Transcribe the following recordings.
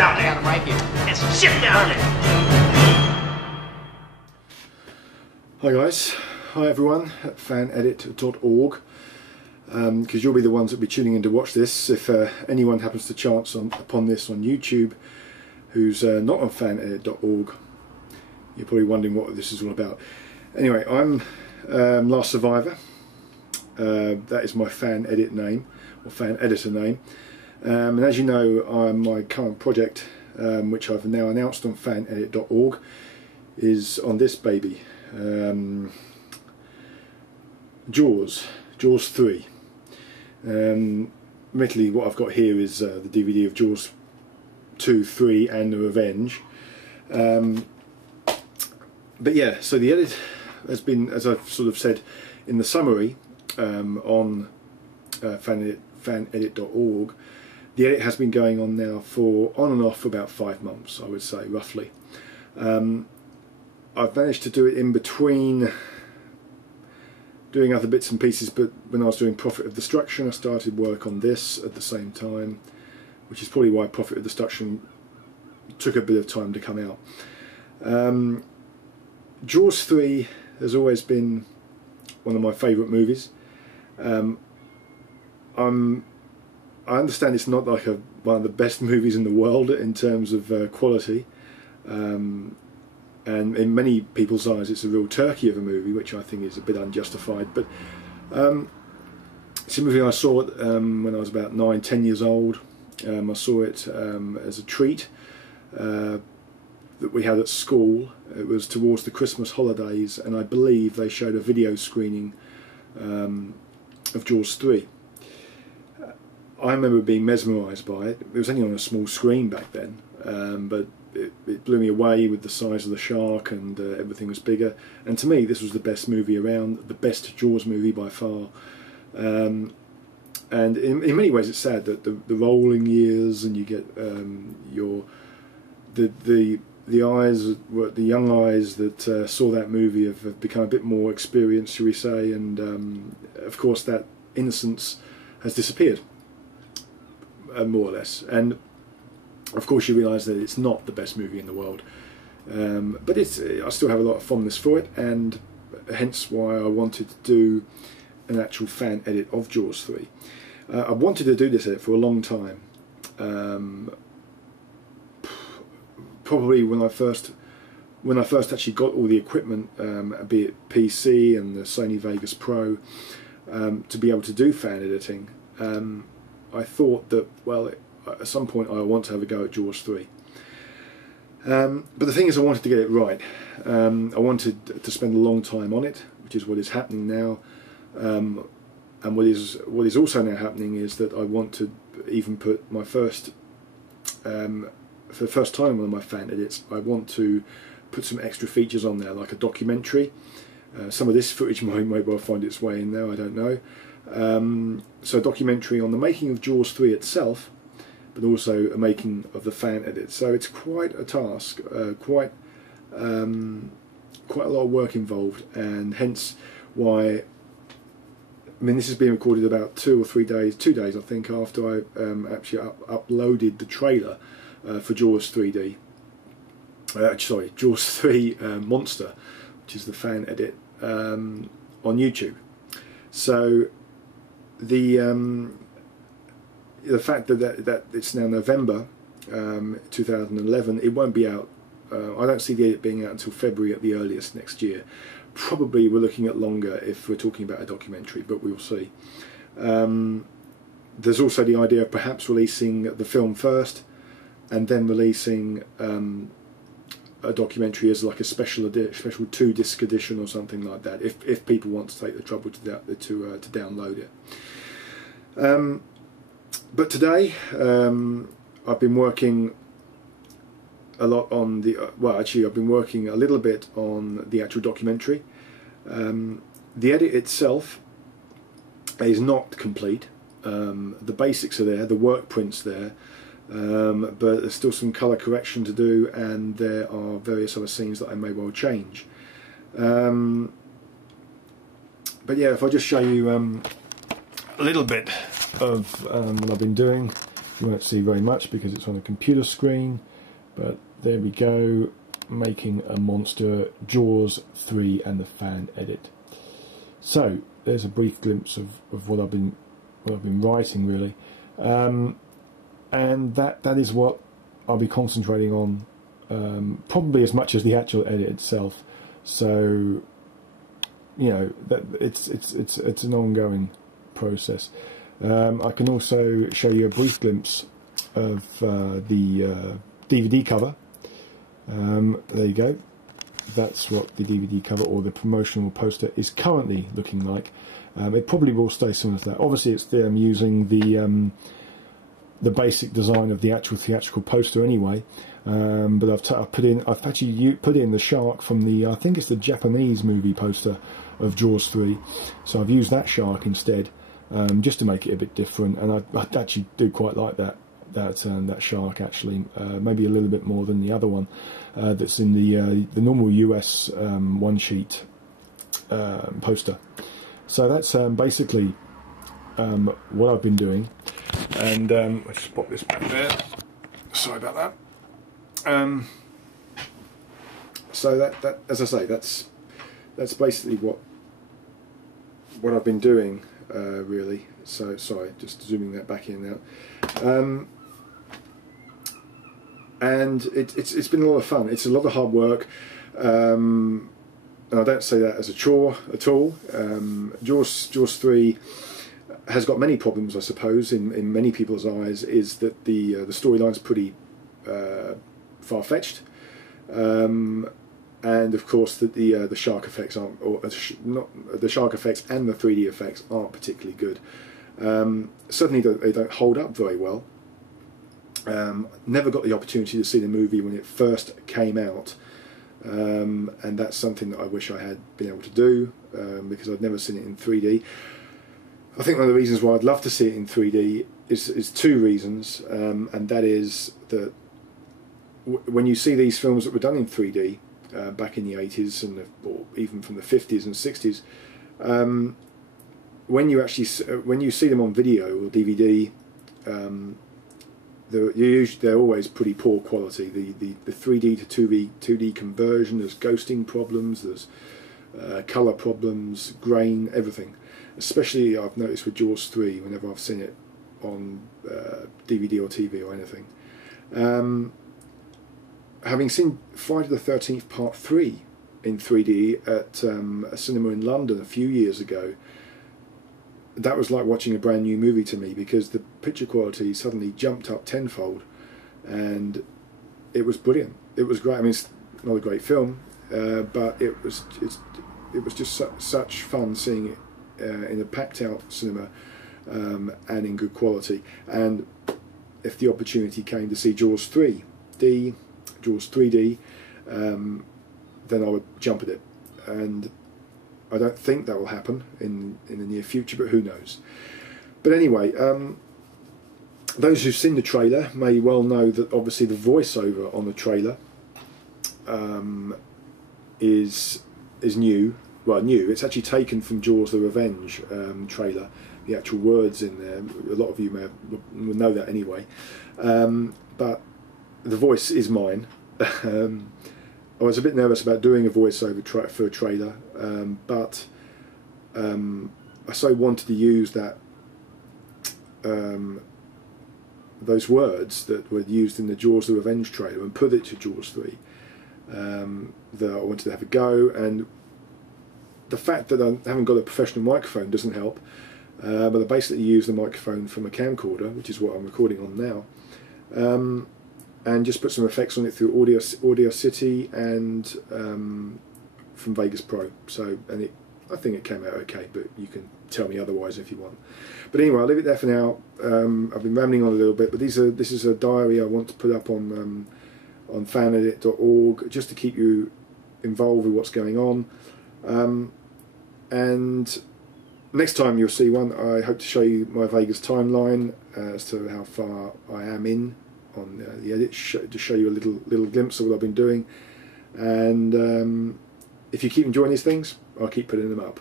down there. I got him right here. It's shit down there. Hi guys, hi everyone at fanedit.org, because you'll be the ones that will be tuning in to watch this. If anyone happens to chance upon this on YouTube who's not on fanedit.org, you're probably wondering what this is all about. Anyway, I'm Last Survivor. That is my fan edit name, or fan editor name. And as you know, my current project, which I've now announced on fanedit.org, is on this baby. Jaws 3. Admittedly, what I've got here is the DVD of Jaws 2, 3 and The Revenge. But yeah, so the edit has been, as I've sort of said in the summary on fanedit.org, the edit has been going on now for on and off for about 5 months, I would say, roughly. I've managed to do it in between doing other bits and pieces, but when I was doing Prophet of Destruction, I started work on this at the same time, which is probably why Prophet of Destruction took a bit of time to come out. Jaws 3 has always been one of my favourite movies. I understand it's not like one of the best movies in the world in terms of quality. And in many people's eyes it's a real turkey of a movie, which I think is a bit unjustified, but it's a movie I saw when I was about 9-10 years old. I saw it as a treat that we had at school. It was towards the Christmas holidays, and I believe they showed a video screening of Jaws 3. I remember being mesmerised by it. It was only on a small screen back then, but it blew me away with the size of the shark, and everything was bigger. And to me, this was the best movie around, the best Jaws movie by far. And in many ways, it's sad that the rolling years, and you get the young eyes that saw that movie have become a bit more experienced, shall we say, and of course that innocence has disappeared, more or less. And of course you realise that it's not the best movie in the world, but I still have a lot of fondness for it, and hence why I wanted to do an actual fan edit of Jaws 3. I wanted to do this edit for a long time, probably when I first actually got all the equipment, be it PC and the Sony Vegas Pro, to be able to do fan editing. I thought that, well, at some point I want to have a go at Jaws 3. But the thing is, I wanted to get it right. I wanted to spend a long time on it, which is what is happening now. And what is also now happening is that I want to even put my first, for the first time on my fan edits, I want to put some extra features on there, like a documentary. Some of this footage may well find its way in there, I don't know. So a documentary on the making of Jaws 3 itself, but also a making of the fan edit. So it's quite a task, quite a lot of work involved, and hence why, I mean, this has been recorded about 2 days I think, after I actually uploaded the trailer for Jaws 3D. Sorry, Jaws 3 Monster, which is the fan edit, on YouTube. So the fact that it's now November 2011, it won't be out. I don't see the edit being out until February at the earliest next year. Probably we're looking at longer if we're talking about a documentary, but we'll see. There's also the idea of perhaps releasing the film first, and then releasing a documentary as like a special 2-disc edition or something like that, if people want to take the trouble to download it. But today I've been working a lot on the I've been working a little bit on the actual documentary. The edit itself is not complete. The basics are there, the work print's there, but there's still some colour correction to do, and there are various other scenes that I may well change. But yeah, if I just show you a little bit of what I've been doing. You won't see very much because it's on a computer screen, but there we go, making a monster, Jaws 3 and the Fanedit. So there's a brief glimpse of what I've been writing, really, and that is what I'll be concentrating on, probably as much as the actual edit itself. So, you know, that it's an ongoing process. I can also show you a brief glimpse of the DVD cover. There you go. That's what the DVD cover or the promotional poster is currently looking like. It probably will stay similar to that. Obviously, it's them using the basic design of the actual theatrical poster anyway. But I've actually put in the shark from the, I think it's the Japanese movie poster of Jaws 3. So I've used that shark instead, just to make it a bit different. And I actually do quite like that shark, actually, maybe a little bit more than the other one that's in the normal US one sheet poster. So that's basically what I've been doing, and let's just pop this back there. Sorry about that. So that, as I say, that's basically what I've been doing, really. So sorry, just zooming that back in now. And it's been a lot of fun. It's a lot of hard work, and I don't say that as a chore at all. Jaws 3 has got many problems, I suppose, in many people's eyes. Is that the storyline's pretty far-fetched, and of course that the shark effects aren't, or not the shark effects and the 3D effects aren't particularly good. Certainly they don't hold up very well. Never got the opportunity to see the movie when it first came out, and that's something that I wish I had been able to do, because I'd never seen it in 3D. I think one of the reasons why I'd love to see it in 3D is two reasons, and that is that when you see these films that were done in 3D back in the 80s or even from the 50s and 60s, when you see them on video or DVD, they're always pretty poor quality. The 3D to 2D conversion, there's ghosting problems, there's colour problems, grain, everything. Especially I've noticed with Jaws 3 whenever I've seen it on DVD or TV or anything. Having seen Friday the 13th Part 3 in 3D at a cinema in London a few years ago, that was like watching a brand new movie to me, because the picture quality suddenly jumped up tenfold, and it was brilliant. It was great. I mean, it's not a great film, but it was just such fun seeing it in a packed out cinema, and in good quality. And if the opportunity came to see Jaws 3D, then I would jump at it. And I don't think that will happen in the near future, but who knows. But anyway, those who've seen the trailer may well know that obviously the voiceover on the trailer is new. Well, new. It's actually taken from Jaws: The Revenge trailer. The actual words in there, a lot of you will know that anyway. But the voice is mine. I was a bit nervous about doing a voiceover for a trailer, but I so wanted to use those words that were used in the Jaws: The Revenge trailer and put it to Jaws 3. That I wanted to have a go, and the fact that I haven't got a professional microphone doesn't help, but I basically use the microphone from a camcorder, which is what I'm recording on now, and just put some effects on it through Audacity and from Vegas Pro. So, I think it came out okay, but you can tell me otherwise if you want. But anyway, I'll leave it there for now. I've been rambling on a little bit, but this is a diary I want to put up on fanedit.org, just to keep you involved with what's going on. And next time you'll see one, I hope to show you my Vegas timeline as to how far I am in on the edit, to show you a little glimpse of what I've been doing. And if you keep enjoying these things, I'll keep putting them up.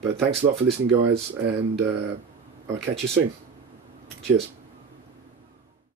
But thanks a lot for listening, guys, and I'll catch you soon. Cheers.